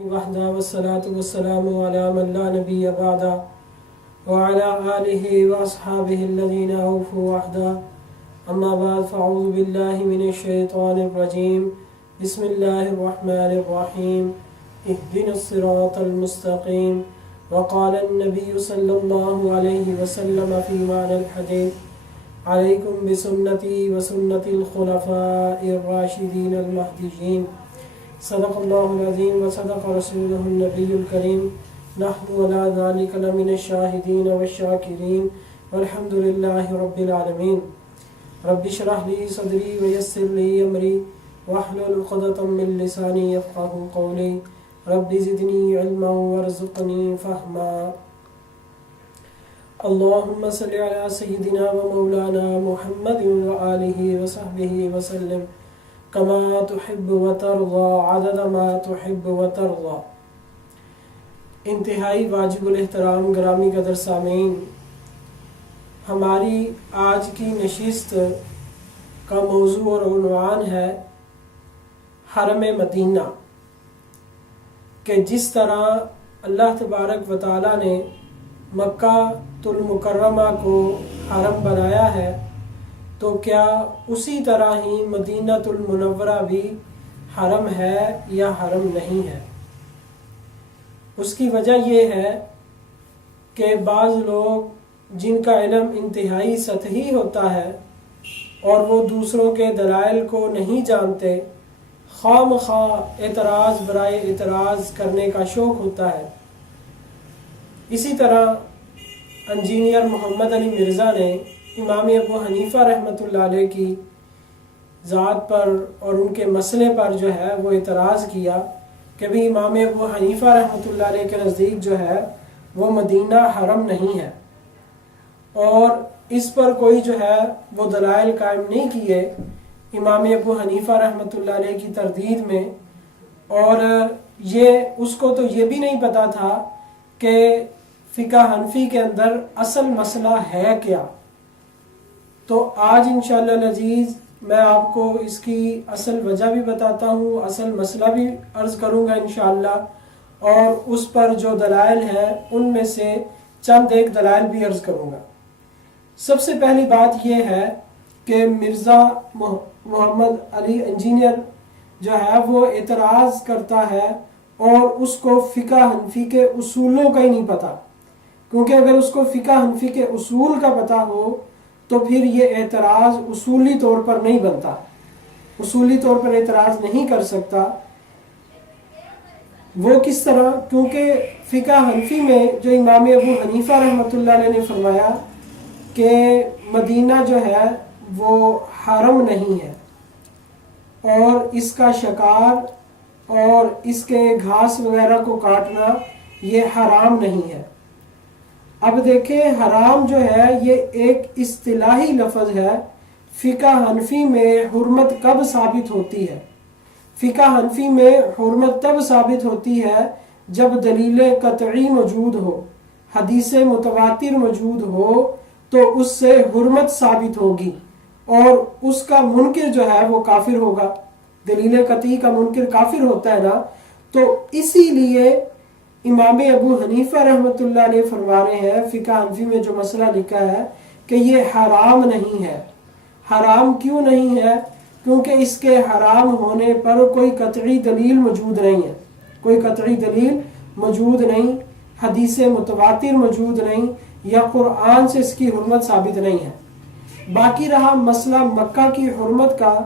وحدہ والصلاة والسلام علی من لا نبی بعدہ وعلی آلہ واصحابہ الذین اوفوا وحدہ اما بعد فاعوذ باللہ من الشیطان الرجیم بسم اللہ الرحمن الرحیم اهدنا الصراط المستقیم وقال النبی صلی اللہ علیہ وسلم فی معنی الحدیث علیکم بسنتی وسنت الخلفاء الراشدین المہدیین صدق اللہ العظیم وصدق رسولہ النبی الکریم نحن علی ذلک لمن الشاہدین والشاکرین والحمد للہ رب العالمین رب اشرح لی صدری ویسر لی امری واحلل عقدۃ من لسانی یفقہوا قولی رب زدنی علما وارزقنی فہما اللہم صلی علی سیدنا و مولانا محمد وآلہ وصحبہ وسلم کما تحب و ترضا عدد ما تحب و ترضا۔ انتہائی واجب الاحترام گرامی قدر سامعین، ہماری آج کی نشست کا موضوع اور عنوان ہے حرم مدینہ، کہ جس طرح اللہ تبارک و تعالی نے مکہ المکرمہ کو حرم بنایا ہے، تو کیا اسی طرح ہی مدینہ المنورہ بھی حرم ہے یا حرم نہیں ہے؟ اس کی وجہ یہ ہے کہ بعض لوگ جن کا علم انتہائی سطحی ہوتا ہے اور وہ دوسروں کے دلائل کو نہیں جانتے، خواہ مخواہ اعتراض برائے اعتراض کرنے کا شوق ہوتا ہے۔ اسی طرح انجینئر محمد علی مرزا نے امام ابو حنیفہ رحمۃ اللہ علیہ کی ذات پر اور ان کے مسئلے پر جو ہے وہ اعتراض کیا کہ بھی امام ابو حنیفہ رحمۃ اللہ علیہ کے نزدیک جو ہے وہ مدینہ حرم نہیں ہے، اور اس پر کوئی جو ہے وہ دلائل قائم نہیں کیے امام ابو حنیفہ رحمۃ اللہ علیہ کی تردید میں، اور اس کو تو یہ بھی نہیں پتا تھا کہ فقہ حنفی کے اندر اصل مسئلہ ہے کیا۔ تو آج انشاءاللہ العزیز میں آپ کو اس کی اصل وجہ بھی بتاتا ہوں، اصل مسئلہ بھی عرض کروں گا انشاءاللہ، اور اس پر جو دلائل ہیں ان میں سے چند ایک دلائل بھی عرض کروں گا۔ سب سے پہلی بات یہ ہے کہ مرزا محمد علی انجینئر جو ہے وہ اعتراض کرتا ہے اور اس کو فقہ حنفی کے اصولوں کا ہی نہیں پتا، کیونکہ اگر اس کو فقہ حنفی کے اصول کا پتا ہو تو پھر یہ اعتراض اصولی طور پر نہیں بنتا، اصولی طور پر اعتراض نہیں کر سکتا۔ وہ کس طرح؟ کیونکہ فقہ حنفی میں جو امام ابو حنیفہ رحمۃ اللہ علیہ نے فرمایا کہ مدینہ جو ہے وہ حرم نہیں ہے، اور اس کا شکار اور اس کے گھاس وغیرہ کو کاٹنا یہ حرام نہیں ہے۔ اب دیکھیں، حرام جو ہے یہ ایک اصطلاحی لفظ ہے۔ فقہ حنفی میں حرمت کب ثابت ہوتی ہے؟ فقہ حنفی میں حرمت تب ثابت ہوتی ہے جب دلیل قطعی موجود ہو، حدیث متواتر موجود ہو، تو اس سے حرمت ثابت ہوگی، اور اس کا منکر جو ہے وہ کافر ہوگا۔ دلیل قطعی کا منکر کافر ہوتا ہے نا، تو اسی لیے امام ابو حنیفہ رحمۃ اللہ علیہ فرما رہے ہیں، فقہ حنفی میں جو مسئلہ لکھا ہے کہ یہ حرام نہیں ہے۔ حرام کیوں نہیں ہے؟ کیونکہ اس کے حرام ہونے پر کوئی قطعی دلیل موجود نہیں ہے، کوئی قطعی دلیل موجود نہیں، حدیث متواتر موجود نہیں، یا قرآن سے اس کی حرمت ثابت نہیں ہے۔ باقی رہا مسئلہ مکہ کی حرمت کا،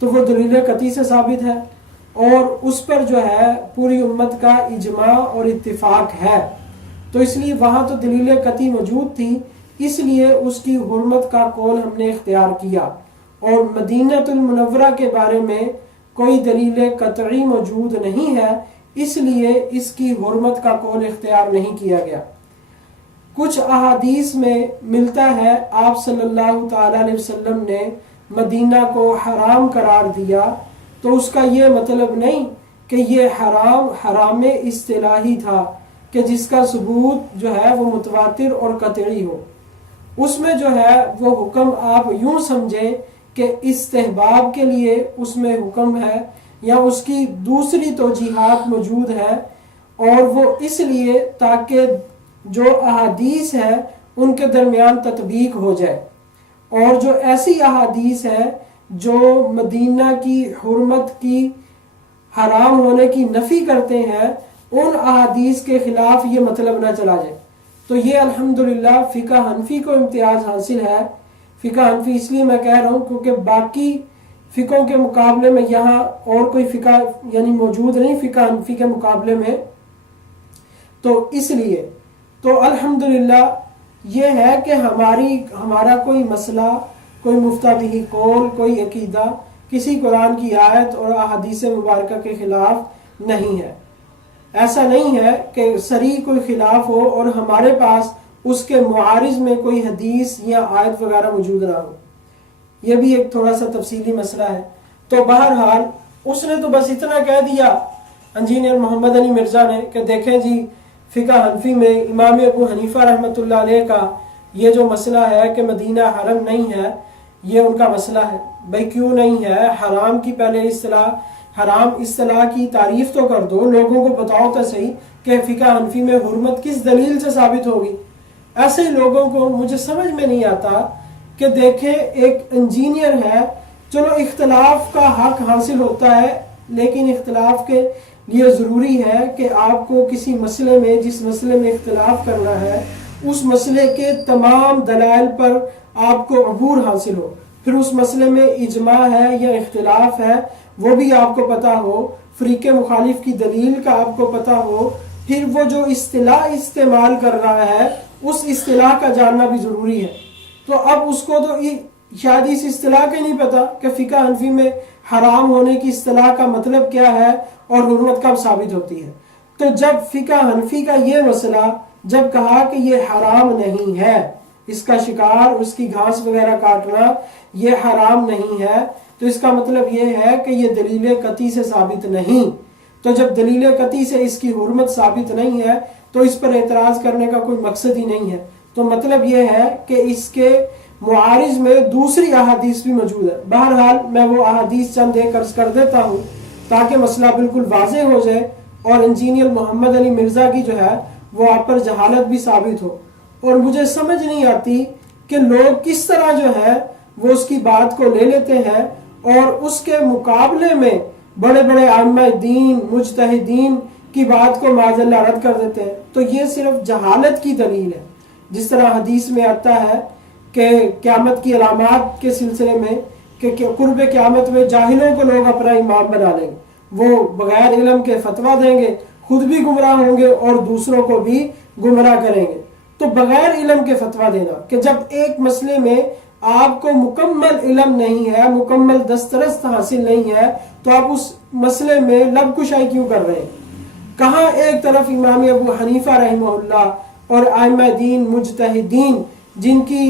تو وہ دلیل قطعی سے ثابت ہے، اور اس پر جو ہے پوری امت کا اجماع اور اتفاق ہے، تو اس لیے وہاں تو دلیل قطعی موجود تھی، اس لیے اس کی حرمت کا قول ہم نے اختیار کیا۔ اور مدینہ المنورہ کے بارے میں کوئی دلیل قطعی موجود نہیں ہے، اس لیے اس کی حرمت کا قول اختیار نہیں کیا گیا۔ کچھ احادیث میں ملتا ہے آپ صلی اللہ تعالی علیہ وسلم نے مدینہ کو حرام قرار دیا، تو اس کا یہ مطلب نہیں کہ یہ حرام اصطلاحی تھا کہ جس کا ثبوت جو ہے وہ متواتر اور قطعی ہو۔ اس میں جو ہے وہ حکم آپ یوں سمجھیں کہ استحباب کے لیے اس میں حکم ہے، یا اس کی دوسری توجیحات موجود ہے اور وہ اس لیے تاکہ جو احادیث ہے ان کے درمیان تطبیق ہو جائے، اور جو ایسی احادیث ہے جو مدینہ کی حرمت کی حرام ہونے کی نفی کرتے ہیں، ان احادیث کے خلاف یہ مطلب نہ چلا جائے۔ تو یہ الحمدللہ فقہ حنفی کو امتیاز حاصل ہے۔ فقہ حنفی اس لیے میں کہہ رہا ہوں کیونکہ باقی فقہوں کے مقابلے میں یہاں اور کوئی فقہ یعنی موجود نہیں فقہ حنفی کے مقابلے میں، تو اس لیے تو الحمدللہ یہ ہے کہ ہمارا کوئی مسئلہ، کوئی مفتہ بہ قول، کوئی عقیدہ کسی قرآن کی آیت اور احادیث مبارکہ کے خلاف نہیں ہے۔ ایسا نہیں ہے کہ صریح کوئی خلاف ہو اور ہمارے پاس اس کے معارض میں کوئی حدیث یا آیت وغیرہ موجود نہ ہو۔ یہ بھی ایک تھوڑا سا تفصیلی مسئلہ ہے۔ تو بہرحال اس نے تو بس اتنا کہہ دیا انجینئر محمد علی مرزا نے کہ دیکھیں جی فقہ حنفی میں امام ابو حنیفہ رحمۃ اللہ علیہ کا یہ جو مسئلہ ہے کہ مدینہ حرم نہیں ہے، یہ ان کا مسئلہ ہے۔ بھئی کیوں نہیں ہے؟ حرام کی پہلے حرام اصطلاح کی تعریف تو کر دو، لوگوں کو بتاؤ تو صحیح کہ فقہ حنفی میں حرمت کس دلیل سے ثابت ہوگی۔ ایسے ہی لوگوں کو مجھے سمجھ میں نہیں آتا کہ دیکھیں ایک انجینئر ہے، چلو اختلاف کا حق حاصل ہوتا ہے، لیکن اختلاف کے لیے ضروری ہے کہ آپ کو کسی مسئلے میں جس مسئلے میں اختلاف کرنا ہے اس مسئلے کے تمام دلائل پر آپ کو عبور حاصل ہو، پھر اس مسئلے میں اجماع ہے یا اختلاف ہے وہ بھی آپ کو پتا ہو، فریق مخالف کی دلیل کا آپ کو پتا ہو، پھر وہ جو اصطلاح استعمال کر رہا ہے اس اصطلاح کا جاننا بھی ضروری ہے۔ تو اب اس کو تو شاید اس اصطلاح کا نہیں پتا کہ فقہ حنفی میں حرام ہونے کی اصطلاح کا مطلب کیا ہے اور حرمت کب ثابت ہوتی ہے۔ تو جب فقہ حنفی کا یہ مسئلہ جب کہا کہ یہ حرام نہیں ہے، اس کا شکار، اس کی گھاس وغیرہ کاٹنا یہ حرام نہیں ہے، تو اس کا مطلب یہ ہے کہ یہ دلیل قطعی سے ثابت نہیں۔ تو جب دلیل قطعی سے اس کی حرمت ثابت نہیں ہے تو اس پر اعتراض کرنے کا کوئی مقصد ہی نہیں ہے۔ تو مطلب یہ ہے کہ اس کے معارض میں دوسری احادیث بھی موجود ہے۔ بہرحال میں وہ احادیث چند ایک عرض کر دیتا ہوں تاکہ مسئلہ بالکل واضح ہو جائے اور انجینئر محمد علی مرزا کی جو ہے وہ آپ پر جہالت بھی ثابت ہو۔ اور مجھے سمجھ نہیں آتی کہ لوگ کس طرح جو ہے وہ اس کی بات کو لے لیتے ہیں اور اس کے مقابلے میں بڑے بڑے ائمہ دین، مجتہدین کی بات کو معاذ اللہ رد کر دیتے ہیں۔ تو یہ صرف جہالت کی دلیل ہے۔ جس طرح حدیث میں آتا ہے کہ قیامت کی علامات کے سلسلے میں کہ قرب قیامت میں جاہلوں کو لوگ اپنا امام بنا لیں گے، وہ بغیر علم کے فتویٰ دیں گے، خود بھی گمراہ ہوں گے اور دوسروں کو بھی گمراہ کریں گے۔ تو بغیر علم کے فتویٰ دینا کہ جب ایک مسئلے میں آپ کو مکمل علم نہیں ہے، مکمل دسترس حاصل نہیں ہے، تو آپ اس مسئلے میں لب کشائی کیوں کر رہے ہیں؟ کہاں ایک طرف امام ابو حنیفہ رحمہ اللہ اور ائمہ دین مجتہدین جن کی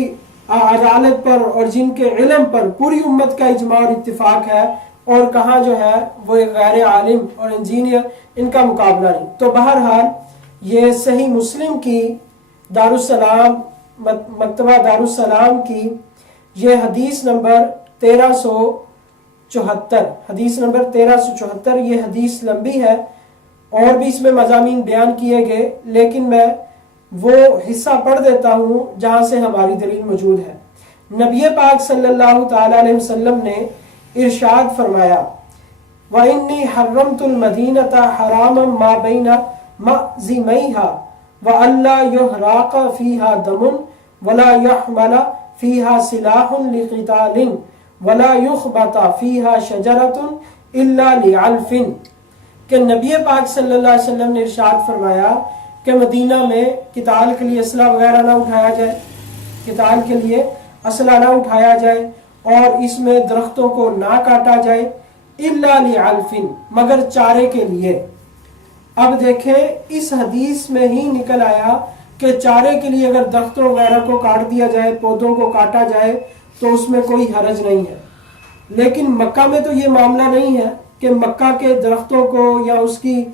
عدالت پر اور جن کے علم پر پوری امت کا اجماع اور اتفاق ہے، اور کہاں جو ہے وہ ایک غیر عالم اور انجینئر، ان کا مقابلہ نہیں۔ تو بہرحال یہ صحیح مسلم کی دارالسلام مکتبہ دارالسلام کی یہ حدیث نمبر 1374، حدیث نمبر 1374، یہ حدیث لمبی ہے اور بھی اس میں مضامین بیان کیے گئے، لیکن میں وہ حصہ پڑھ دیتا ہوں جہاں سے ہماری دلیل موجود ہے۔ نبی پاک صلی اللہ تعالی علیہ وسلم نے ارشاد فرمایا وَإِنِّي حَرَّمْتُ الْمَدِينَةَ حَرَامًا مَا بَيْنَ مَأْزِمَيْهَا وَأَلَّا يُحْرَقَ فِيهَا دَمٌ وَلَا يُحْمَلَ فِيهَا سِلَاحٌ لِقِتَالٍ وَلَا يُخْبَتَ فِيهَا شَجَرَةٌ إِلَّا لِعَلْفٍ، کہ نبی پاک صلی اللہ علیہ وسلم نے ارشاد فرمایا کہ مدینہ میں قتال کے لیے اسلحہ وغیرہ نہ اٹھایا جائے، قتال کے لیے اسلحہ نہ اٹھایا جائے، اور اس میں درختوں کو نہ کاٹا جائے، الا لعلف، مگر چارے کے لیے۔ اب دیکھیں اس حدیث میں ہی نکل آیا کہ چارے کے لیے اگر درختوں وغیرہ کو کاٹ دیا جائے، پودوں کو کاٹا جائے تو اس میں کوئی حرج نہیں ہے۔ لیکن مکہ میں تو یہ معاملہ نہیں ہے کہ مکہ کے درختوں کو یا اس کی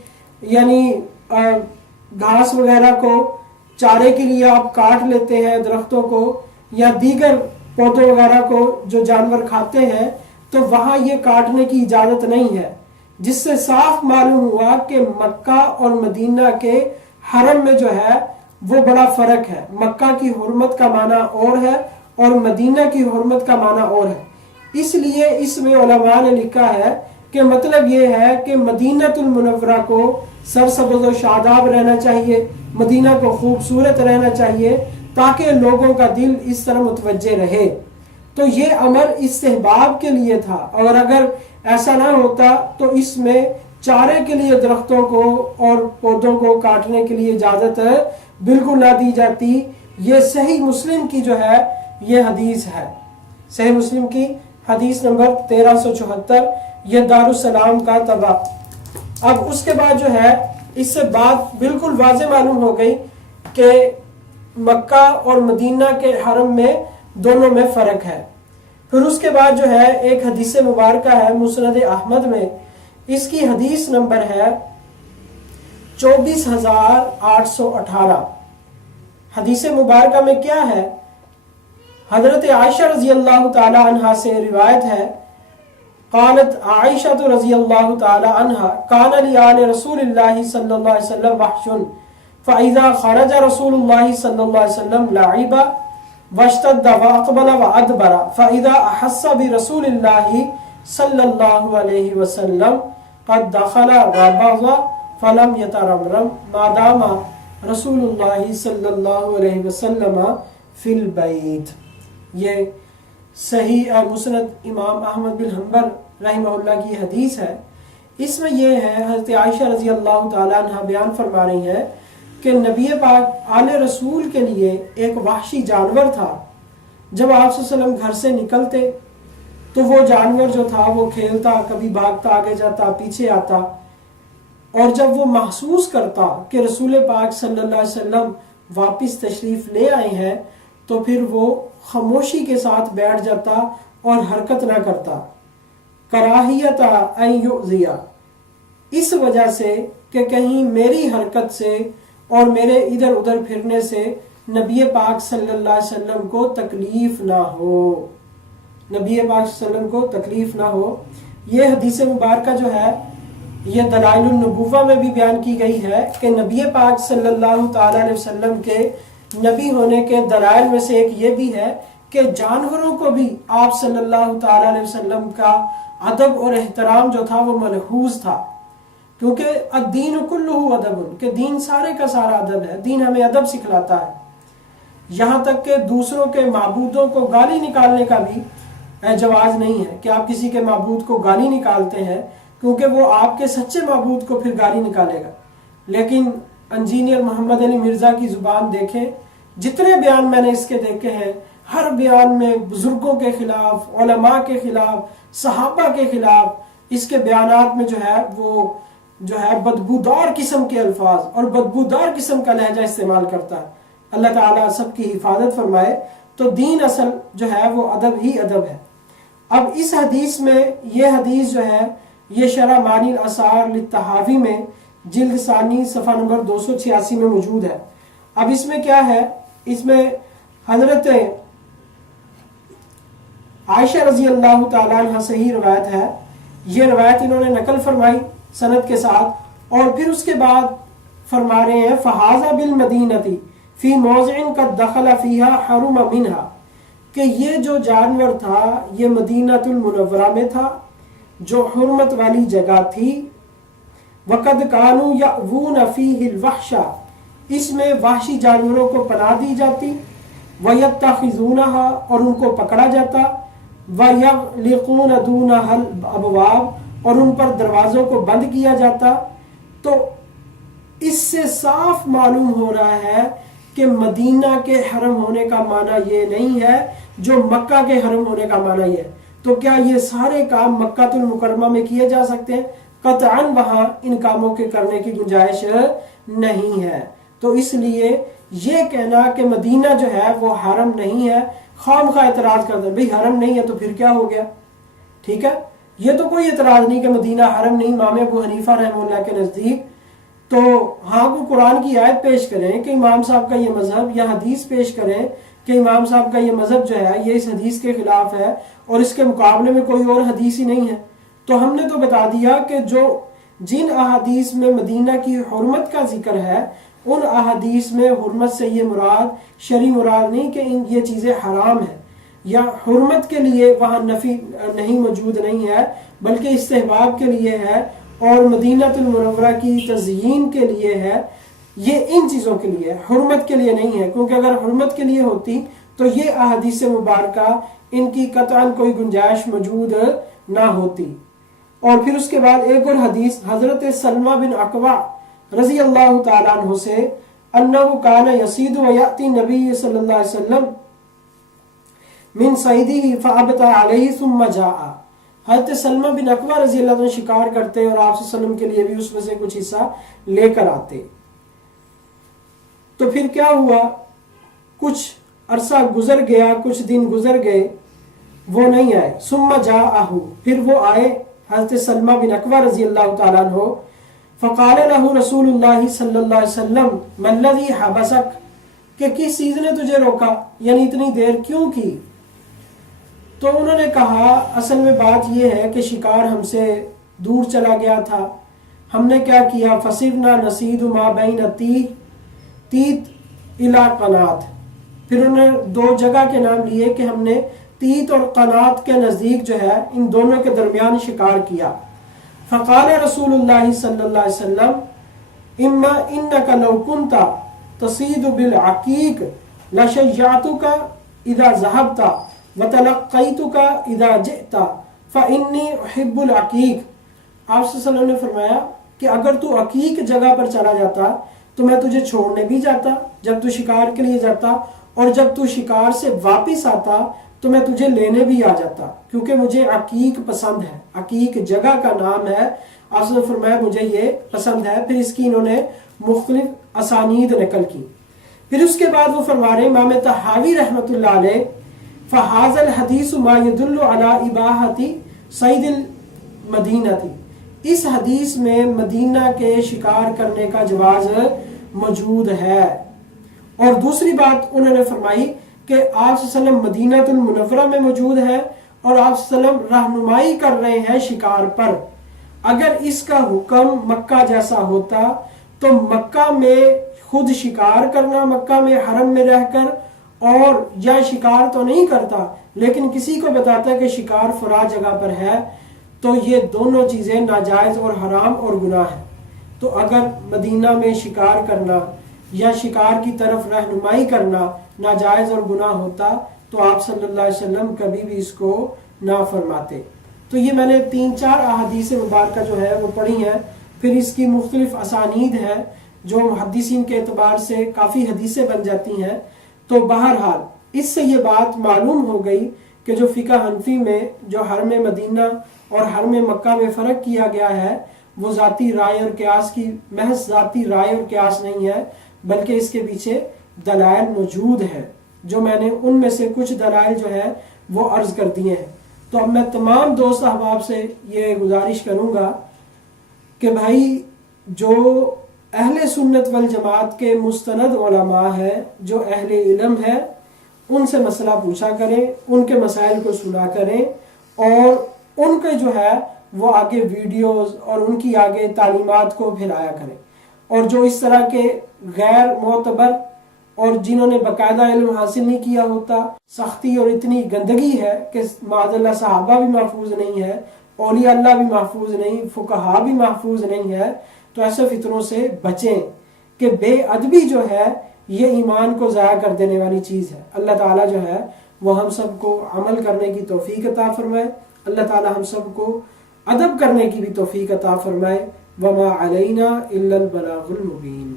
یعنی گھاس وغیرہ کو چارے کے لیے آپ کاٹ لیتے ہیں درختوں کو، یا دیگر پودوں وغیرہ کو جو جانور کھاتے ہیں، تو وہاں یہ کاٹنے کی اجازت نہیں ہے، جس سے صاف معلوم ہوا کہ مکہ اور مدینہ کے حرم میں جو ہے وہ بڑا فرق ہے. مکہ کی حرمت کا معنی اور ہے اور مدینہ کی حرمت کا معنی اور ہے. اس لیے اس میں علماء نے لکھا ہے کہ مطلب یہ ہے کہ مدینہ المنورہ کو سرسبز و شاداب رہنا چاہیے، مدینہ کو خوبصورت رہنا چاہیے تاکہ لوگوں کا دل اس طرح متوجہ رہے. تو یہ امر استحباب کے لیے تھا، اور اگر ایسا نہ ہوتا تو اس میں چارے کے لیے درختوں کو اور پودوں کو کاٹنے کے لیے اجازت بالکل نہ دی جاتی. یہ صحیح مسلم کی جو ہے یہ حدیث ہے، صحیح مسلم کی حدیث نمبر 1374، یہ دارالسلام کا طبع. اب اس کے بعد جو ہے اس سے بات بالکل واضح معلوم ہو گئی کہ مکہ اور مدینہ کے حرم میں دونوں میں فرق ہے. پھر اس کے بعد جو ہے ایک حدیث مبارکہ ہے مسند احمد میں، اس کی حدیث نمبر ہے 24,818. حدیث مبارکہ میں کیا ہے؟ حضرت عائشہ رضی اللہ تعالی عنہ سے روایت ہے، قالت عائشہ رضی اللہ تعالی عنہ کان لآل رسول اللہ صلی اللہ علیہ وسلم وحش فاذا خرج رسول اللہ صلی اللہ علیہ وسلم لعب واشتد واقبل وادبر فاذا احس برسول اللہ صلی اللہ علیہ وسلم قد دخل وبغ فلم يترمرم ما دام رسول اللہ صلی اللہ علیہ وسلم فی البیت. یہ صحیح مسند امام احمد بن حنبل رحمہ اللہ کی حدیث ہے. اس میں یہ ہے حضرت عائشہ رضی اللہ تعالی عنہ بیان فرما رہی ہیں کہ نبی پاک آل رسول کے لیے ایک وحشی جانور تھا. جب آپ صلی اللہ علیہ وسلم گھر سے نکلتے تو وہ جانور جو تھا وہ کھیلتا، کبھی بھاگتا، آگے جاتا، پیچھے آتا، اور جب وہ محسوس کرتا کہ رسول پاک صلی اللہ علیہ وسلم واپس تشریف لے آئے ہیں تو پھر وہ خاموشی کے ساتھ بیٹھ جاتا اور حرکت نہ کرتا. کراہیت ان یؤذیہ، اس وجہ سے کہ کہیں میری حرکت سے اور میرے ادھر ادھر پھرنے سے نبی پاک صلی اللہ علیہ وسلم کو تکلیف نہ ہو، نبی پاک صلی اللہ علیہ وسلم کو تکلیف نہ ہو. یہ حدیث مبارکہ جو ہے یہ دلائل النبوہ میں بھی بیان کی گئی ہے کہ نبی پاک صلی اللہ تعالی علیہ وسلم کے نبی ہونے کے دلائل میں سے ایک یہ بھی ہے کہ جانوروں کو بھی آپ صلی اللہ تعالی علیہ وسلم کا ادب اور احترام جو تھا وہ ملحوظ تھا، کیونکہ الدین کلہ ادب، کہ دین سارے کا سارا ادب ہے. دین ہمیں ادب سکھلاتا ہے، یہاں تک کہ دوسروں کے معبودوں کو گالی نکالنے کا بھی جواز نہیں ہے کہ آپ کسی کے معبود کو گالی نکالتے ہیں، کیونکہ وہ آپ کے سچے معبود کو پھر گالی نکالے گا. لیکن انجینئر محمد علی مرزا کی زبان دیکھیں، جتنے بیان میں نے اس کے دیکھے ہیں ہر بیان میں بزرگوں کے خلاف، علماء کے خلاف، صحابہ کے خلاف اس کے بیانات میں جو ہے وہ جو ہے بدبودار قسم کے الفاظ اور بدبودار قسم کا لہجہ استعمال کرتا ہے. اللہ تعالیٰ سب کی حفاظت فرمائے. تو دین اصل جو ہے وہ ادب ہی ادب ہے. اب اس حدیث میں یہ حدیث جو ہے یہ شرح معانی الاثار للطحاوی میں جلد ثانی صفحہ نمبر 286 میں موجود ہے. اب اس میں کیا ہے؟ اس میں حضرت عائشہ رضی اللہ تعالیٰ عنہ صحیح روایت ہے، یہ روایت انہوں نے نقل فرمائی سند کے ساتھ، اور پھر اس کے بعد فرما رہے ہیں فہذا بالمدینتی فی موضع قد دخل فیہا حرم منہا، کہ یہ جو جانور تھا یہ مدینہ المنورہ میں تھا جو حرمت والی جگہ تھی. وقد کانوا یأوون فیہ الوحش، اس میں وحشی جانوروں کو پناہ دی جاتی. وَيَتَّخِذُونَهَا، اور ان کو پکڑا جاتا. وَيَغْلِقُونَ دُونَهَا الْأَبْوَابَ، اور ان پر دروازوں کو بند کیا جاتا. تو اس سے صاف معلوم ہو رہا ہے کہ مدینہ کے حرم ہونے کا معنی یہ نہیں ہے جو مکہ کے حرم ہونے کا معنی یہ ہے. تو کیا یہ سارے کام مکہ المکرمہ میں کیے جا سکتے ہیں؟ قطعاً وہاں ان کاموں کے کرنے کی گنجائش نہیں ہے. تو اس لیے یہ کہنا کہ مدینہ جو ہے وہ حرم نہیں ہے، خام خواہ اعتراض کرتے ہیں بھئی حرم نہیں ہے تو پھر کیا ہو گیا. ٹھیک ہے، یہ تو کوئی اعتراض نہیں کہ مدینہ حرم نہیں امام ابو حنیفہ رحمہ اللہ کے نزدیک. تو ہاں وہ قرآن کی آیت پیش کریں کہ امام صاحب کا یہ مذہب، یا حدیث پیش کریں کہ امام صاحب کا یہ مذہب جو ہے یہ اس حدیث کے خلاف ہے اور اس کے مقابلے میں کوئی اور حدیث ہی نہیں ہے. تو ہم نے تو بتا دیا کہ جو جن احادیث میں مدینہ کی حرمت کا ذکر ہے ان احادیث میں حرمت سے یہ مراد شرعی مراد نہیں کہ یہ چیزیں حرام ہیں یا حرمت کے لیے وہاں نفی نہیں موجود نہیں ہے، بلکہ استحباب کے لیے ہے اور مدینہ المنورہ کی تزیین کے لیے ہے، یہ ان چیزوں کے لیے، حرمت کے لیے نہیں ہے، کیونکہ اگر حرمت کے لیے ہوتی تو یہ احادیث مبارکہ ان کی قطعاً کوئی گنجائش موجود نہ ہوتی۔ اور پھر اس کے بعد ایک اور حدیث حضرت سلمہ بن اکوع رضی اللہ تعالیٰ عنہ سے انہو کان یصید و یأتی نبی صلی اللہ علیہ وسلم من صیدہ فابطا علیہ ثم جاء۔ حضرت سلمہ بن اکوع رضی اللہ عنہ شکار کرتے اور آپ صلی اللہ علیہ وسلم کے لیے بھی اس میں سے کچھ حصہ لے کر آتے۔ تو پھر کیا ہوا، کچھ عرصہ گزر گیا، کچھ دن گزر گئے، وہ نہیں آئے۔ ثم جاءہ، پھر وہ آئے حضرت سلمہ بن اکوع رضی اللہ تعالیٰ عنہ۔ فقال له رسول اللہ صلی اللہ علیہ وسلم ما الذی حبسک، کہ کس چیز نے تجھے روکا، یعنی اتنی دیر کیوں کی؟ تو انہوں نے کہا اصل میں بات یہ ہے کہ شکار ہم سے دور چلا گیا تھا، ہم نے کیا کیا، فصرنا نصید ما بین تیت الی قنات، پھر انہوں نے دو جگہ کے نام لیے کہ ہم نے تیت اور قنات کے نزدیک جو ہے ان دونوں کے درمیان شکار کیا۔ فقال رسول اللہ صلی اللہ علیہ وسلم اما انک لو کنت تصید بالعقیق لشجعتک اذا ذهبت وتلقیتک اذا جئت فانی احب العقیق۔ آپ صلی اللہ علیہ وسلم نے فرمایا کہ اگر تو عقیق جگہ پر چلا جاتا تو میں تجھے چھوڑنے بھی جاتا جب تو شکار کے لیے جاتا، اور جب تو شکار سے واپس آتا تو میں تجھے لینے بھی آ جاتا، کیونکہ مجھے عقیق پسند ہے، عقیق جگہ کا نام ہے۔ آپ نے فرمایا مجھے یہ پسند ہے۔ پھر اس کی انہوں نے مختلف اسانید نقل کی۔ پھر اس کے بعد وہ فرما رہے امام طحاوی رحمۃ اللہ علیہ فہذا الحدیث ما يدل على اباحۃ صید المدینہ، اس حدیث میں مدینہ کے شکار کرنے کا جواز موجود ہے۔ اور دوسری بات انہوں نے فرمائی کہ آپ صلی اللہ علیہ وسلم مدینہ المنورہ میں موجود ہے اور آپ صلی اللہ علیہ وسلم رہنمائی کر رہے ہیں شکار پر۔ اگر اس کا حکم مکہ جیسا ہوتا تو مکہ میں خود شکار کرنا، مکہ میں حرم میں رہ کر، اور یا شکار تو نہیں کرتا لیکن کسی کو بتاتا کہ شکار فلاں جگہ پر ہے، تو یہ دونوں چیزیں ناجائز اور حرام اور گناہ ہیں۔ تو اگر مدینہ میں شکار کرنا یا شکار کی طرف رہنمائی کرنا ناجائز اور گناہ ہوتا تو آپ صلی اللہ علیہ وسلم کبھی بھی اس کو نہ فرماتے۔ تو یہ میں نے 3-4 احادیث مبارکہ جو ہے وہ پڑھی ہیں، پھر اس کی مختلف اسانید ہیں جو محدثین کے اعتبار سے کافی حدیثیں بن جاتی ہیں۔ تو بہرحال اس سے یہ بات معلوم ہو گئی کہ جو فقہ حنفی میں جو حرم مدینہ اور حرم مکہ میں فرق کیا گیا ہے وہ ذاتی رائے اور قیاس کی محض ذاتی رائے اور قیاس نہیں ہے، بلکہ اس کے پیچھے دلائل موجود ہیں، جو میں نے ان میں سے کچھ دلائل جو ہے وہ عرض کر دیے ہیں۔ تو اب میں تمام دوست احباب سے یہ گزارش کروں گا کہ بھائی جو اہل سنت والجماعت کے مستند علماء ہیں، جو اہل علم ہیں، ان سے مسئلہ پوچھا کریں، ان کے مسائل کو سنا کریں، اور ان کے جو ہے وہ آگے ویڈیوز اور ان کی آگے تعلیمات کو پھیلایا کریں۔ اور جو اس طرح کے غیر معتبر اور جنہوں نے باقاعدہ علم حاصل نہیں کیا ہوتا، سختی اور اتنی گندگی ہے کہ معاذ اللہ صحابہ بھی محفوظ نہیں ہے، اولیاء اللہ بھی محفوظ نہیں، فقہا بھی محفوظ نہیں ہے، تو ایسے فتنوں سے بچیں کہ بے ادبی جو ہے یہ ایمان کو ضائع کر دینے والی چیز ہے۔ اللہ تعالیٰ جو ہے وہ ہم سب کو عمل کرنے کی توفیق عطا فرمائے، اللہ تعالیٰ ہم سب کو ادب کرنے کی بھی توفیق عطا فرمائے۔ وما علینا الا البلاغ المبین۔